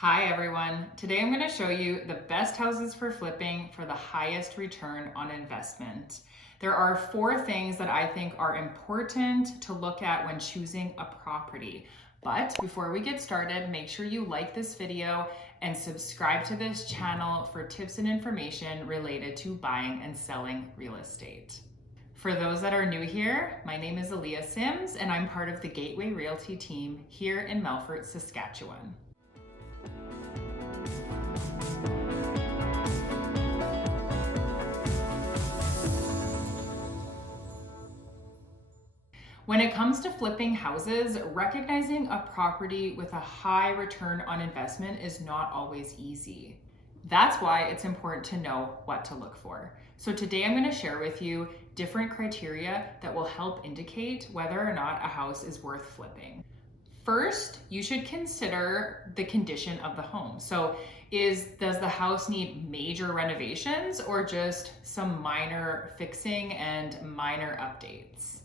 Hi everyone. Today I'm going to show you the best houses for flipping for the highest return on investment. There are 4 things that I think are important to look at when choosing a property. But before we get started, make sure you like this video and subscribe to this channel for tips and information related to buying and selling real estate. For those that are new here, my name is Eleah Sims and I'm part of the Gateway Realty team here in Melfort, Saskatchewan. When it comes to flipping houses, recognizing a property with a high return on investment is not always easy. That's why it's important to know what to look for. So today I'm going to share with you different criteria that will help indicate whether or not a house is worth flipping. First, you should consider the condition of the home. So does the house need major renovations or just some minor fixing and minor updates?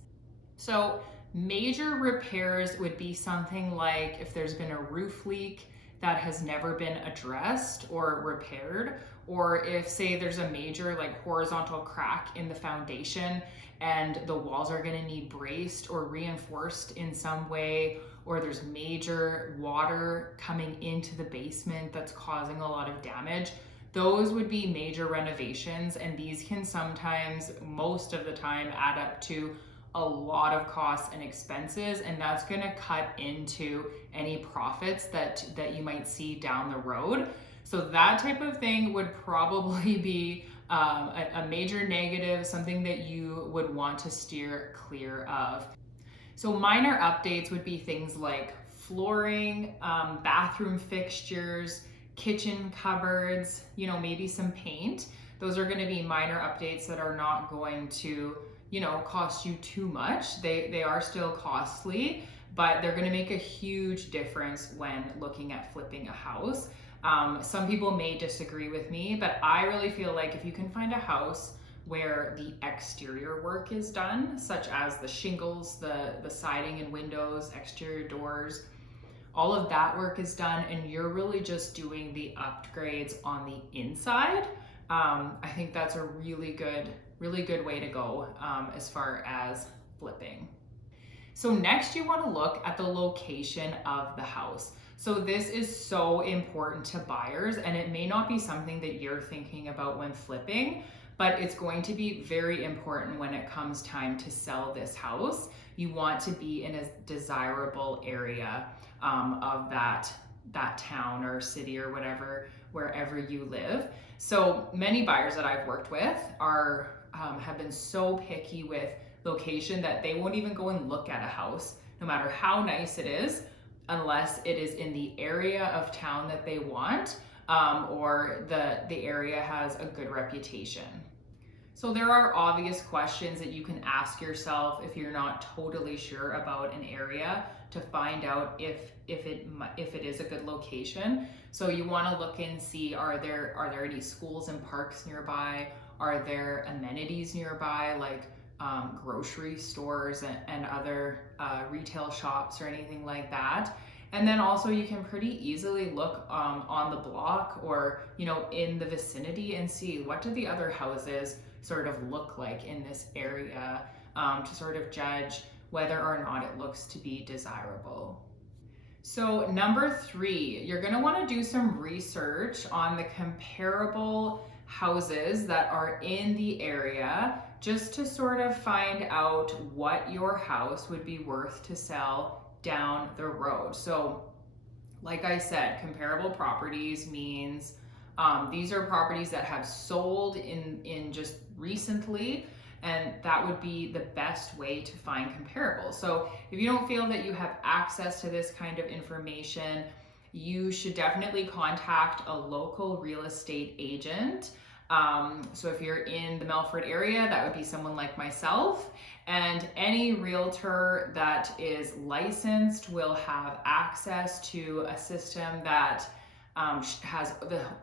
So major repairs would be something like if there's been a roof leak that has never been addressed or repaired, or if say there's a major horizontal crack in the foundation and the walls are going to need braced or reinforced in some way, or there's major water coming into the basement that's causing a lot of damage. Those would be major renovations, and these can sometimes, most of the time, add up to a lot of costs and expenses, and that's going to cut into any profits that you might see down the road. So that type of thing would probably be a major negative, something that you would want to steer clear of. So minor updates would be things like flooring, bathroom fixtures, kitchen cupboards, maybe some paint. Those are going to be minor updates that are not going to cost you too much. They are still costly, but they're going to make a huge difference when looking at flipping a house. Some people may disagree with me, but I really feel like if you can find a house where the exterior work is done, such as the shingles, the siding and windows, exterior doors, all of that work is done, and you're really just doing the upgrades on the inside, I think that's a really good way to go as far as flipping. So next you want to look at the location of the house. So this is so important to buyers, and it may not be something that you're thinking about when flipping, but it's going to be very important when it comes time to sell this house. You want to be in a desirable area of that town or city or whatever, wherever you live. So many buyers that I've worked with have been so picky with location that they won't even go and look at a house, no matter how nice it is, unless it is in the area of town that they want, or the area has a good reputation. So there are obvious questions that you can ask yourself if you're not totally sure about an area to find out if it is a good location. So you want to look and see, are there any schools and parks nearby? Are there amenities nearby, like grocery stores and other retail shops or anything like that? And then also you can pretty easily look on the block or in the vicinity and see what do the other houses sort of look like in this area, to sort of judge whether or not it looks to be desirable. So number 3, you're going to want to do some research on the comparable houses that are in the area, just to sort of find out what your house would be worth to sell down the road. So like I said, comparable properties means these are properties that have sold in just recently, and that would be the best way to find comparables. So if you don't feel that you have access to this kind of information, you should definitely contact a local real estate agent. So if you're in the Melfort area, that would be someone like myself, and any realtor that is licensed will have access to a system that has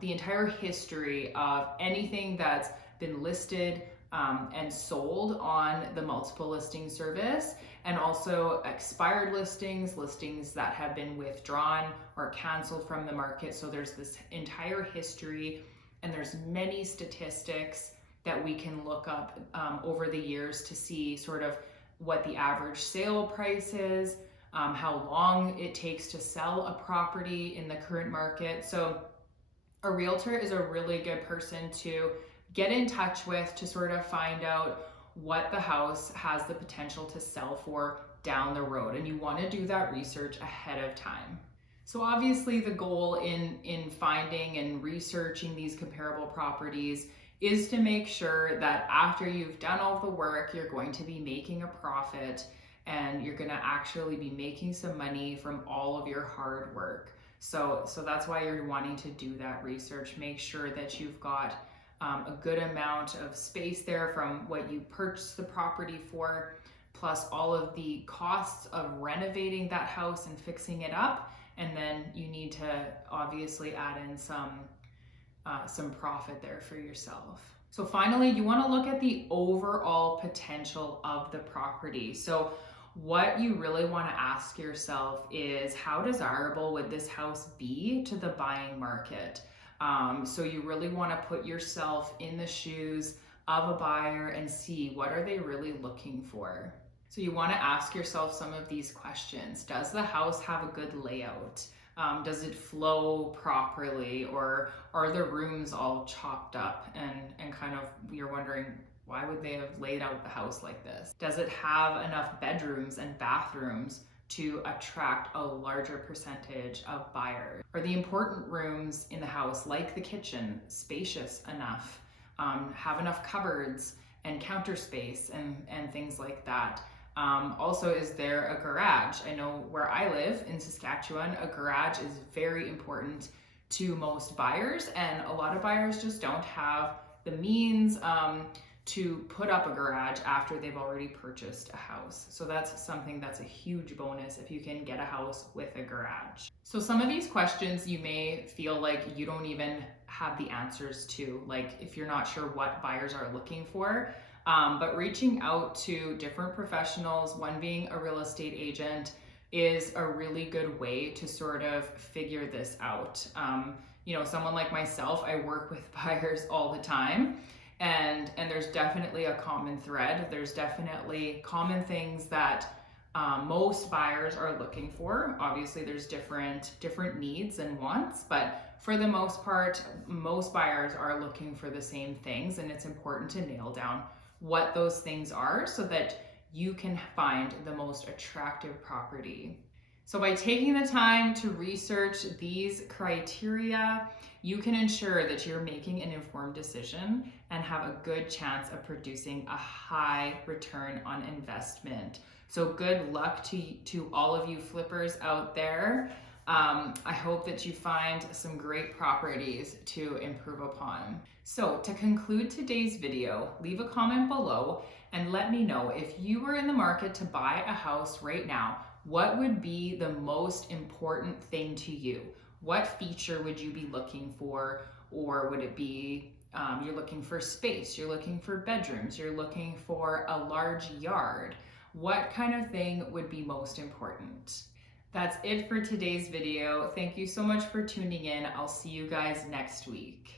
the entire history of anything that's been listed and sold on the multiple listing service, and also expired listings, listings that have been withdrawn or canceled from the market. So there's this entire history, and there's many statistics that we can look up over the years to see sort of what the average sale price is, how long it takes to sell a property in the current market. So a realtor is a really good person to get in touch with to sort of find out what the house has the potential to sell for down the road. And you want to do that research ahead of time. So obviously the goal in finding and researching these comparable properties is to make sure that after you've done all the work, you're going to be making a profit and you're going to actually be making some money from all of your hard work. So that's why you're wanting to do that research. Make sure that you've got a good amount of space there from what you purchased the property for, plus all of the costs of renovating that house and fixing it up. And then you need to obviously add in some profit there for yourself. So finally, you want to look at the overall potential of the property. So what you really want to ask yourself is, how desirable would this house be to the buying market? So you really want to put yourself in the shoes of a buyer and see what are they really looking for. So you want to ask yourself some of these questions. Does the house have a good layout? Does it flow properly, or are the rooms all chopped up and kind of, you're wondering, why would they have laid out the house like this? Does it have enough bedrooms and bathrooms to attract a larger percentage of buyers? Are the important rooms in the house, like the kitchen, spacious enough? Have enough cupboards and counter space and things like that? Also, is there a garage? I know where I live in Saskatchewan, a garage is very important to most buyers, and a lot of buyers just don't have the means to put up a garage after they've already purchased a house. So that's something that's a huge bonus if you can get a house with a garage. So some of these questions you may feel like you don't even have the answers to, like if you're not sure what buyers are looking for. But reaching out to different professionals, one being a real estate agent, is a really good way to sort of figure this out. Someone like myself, I work with buyers all the time, and there's definitely a common thread. There's definitely common things that most buyers are looking for. Obviously, there's different needs and wants, but for the most part, most buyers are looking for the same things, and it's important to nail down what those things are so that you can find the most attractive property. So by taking the time to research these criteria, you can ensure that you're making an informed decision and have a good chance of producing a high return on investment. So good luck to all of you flippers out there. I hope that you find some great properties to improve upon. So to conclude today's video, leave a comment below and let me know, if you were in the market to buy a house right now, what would be the most important thing to you? What feature would you be looking for? Or would it be you're looking for space, you're looking for bedrooms, you're looking for a large yard? What kind of thing would be most important? That's it for today's video. Thank you so much for tuning in. I'll see you guys next week.